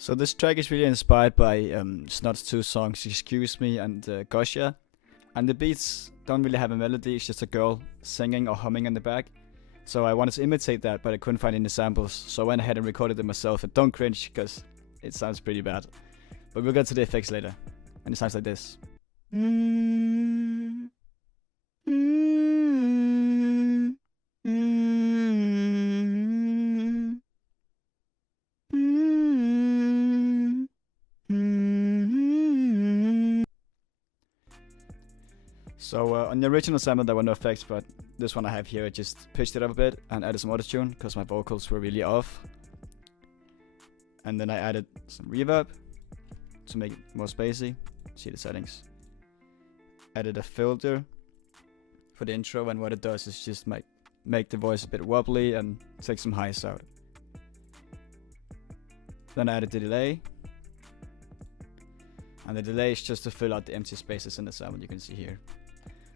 So this track is really inspired by Snot's two songs, Excuse Me and Gosha. And the beats don't really have a melody, it's just a girl singing or humming in the back. So I wanted to imitate that, but I couldn't find any samples. So I went ahead and recorded it myself, and don't cringe, because it sounds pretty bad. But we'll get to the effects later. And it sounds like this. So on the original sample there were no effects, but this one I have here, I just pitched it up a bit and added some autotune because my vocals were really off. And then I added some reverb to make it more spacey. See the settings. Added a filter for the intro, and what it does is just make the voice a bit wobbly and take some highs out. Then I added the delay. And the delay is just to fill out the empty spaces in the sound, you can see here.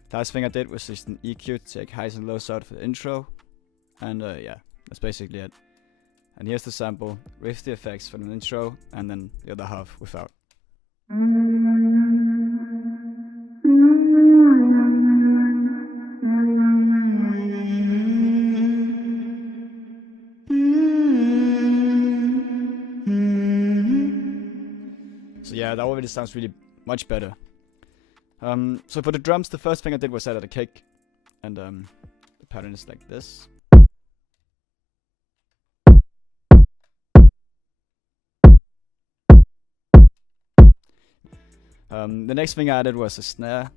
The last thing I did was just an EQ to take highs and lows out for the intro. And yeah, that's basically it. And here's the sample with the effects for the intro, and then the other half without. So yeah, that already sounds really much better. So for the drums, the first thing I did was add a kick, and the pattern is like this. The next thing I added was a snare,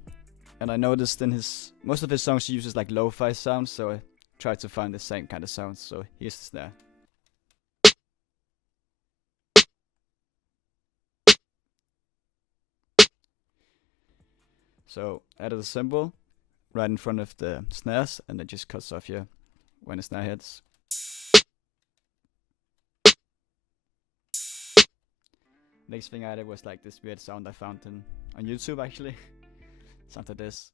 and I noticed in most of his songs he uses like lo-fi sounds, so I tried to find the same kind of sounds. So here's the snare. So added a cymbal right in front of the snares, and it just cuts off here when the snare hits. Next thing I added was like this weird sound I found on YouTube actually. Sounds like this.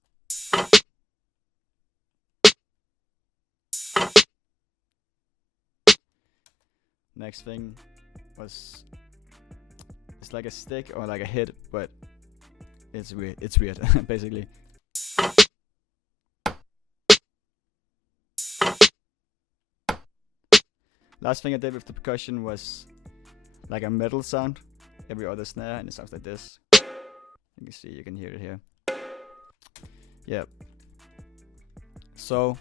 Next thing was, it's like a stick or like a hit, but it's weird. It's weird, basically. Last thing I did with the percussion was like a metal sound every other snare, and it sounds like this. You can see, you can hear it here. Yeah. So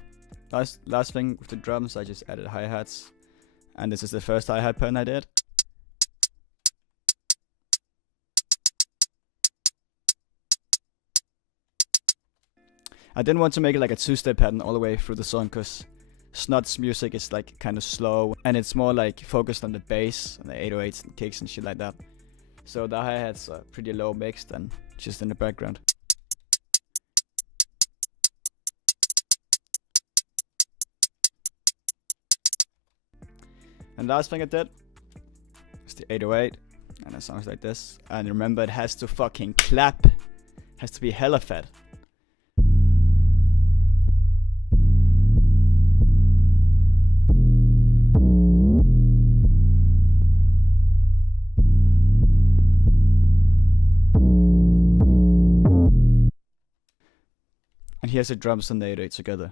last thing with the drums, I just added hi-hats, and this is the first hi-hat pattern I did. I didn't want to make it like a two-step pattern all the way through the song, because Snot's music is like kind of slow, and it's more like focused on the bass and the 808s and kicks and shit like that. So the hi-hats are pretty low mixed and just in the background. And last thing I did is the 808, and it sounds like this. And remember, it has to fucking clap. It has to be hella fat. And here's the drums and the 808 together.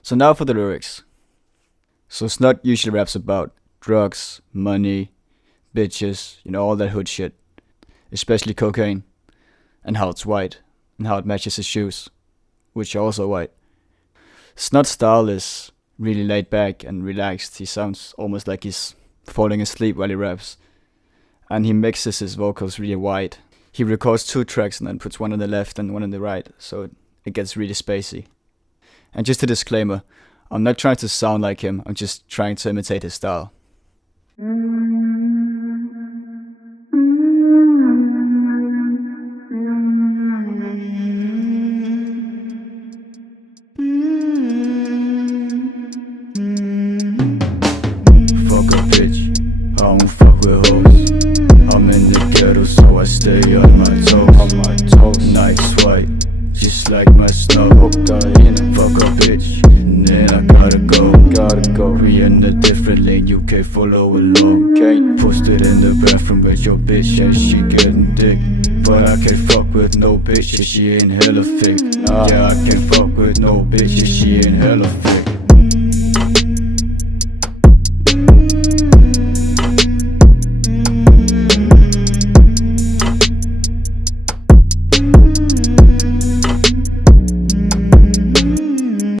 So now for the lyrics. So Snot usually raps about drugs, money, bitches, you know, all that hood shit. Especially cocaine. And how it's white. And how it matches his shoes, which are also white. Snot's style is really laid back and relaxed. He sounds almost like he's falling asleep while he raps. And he mixes his vocals really wide. He records 2 tracks and then puts one on the left and one on the right, so it gets really spacey. And just a disclaimer, I'm not trying to sound like him, I'm just trying to imitate his style. Fuck a bitch, I don't fuck with hoes. stay on my toes. Night swipe, just like my snow. Fuck a bitch, and then I gotta go. We in a different lane, you can't follow along. Posted in the bathroom with your bitch and she getting dick. But I can't fuck with no bitch if she ain't hella thick. Yeah, I can't fuck with no bitch if she ain't hella thick.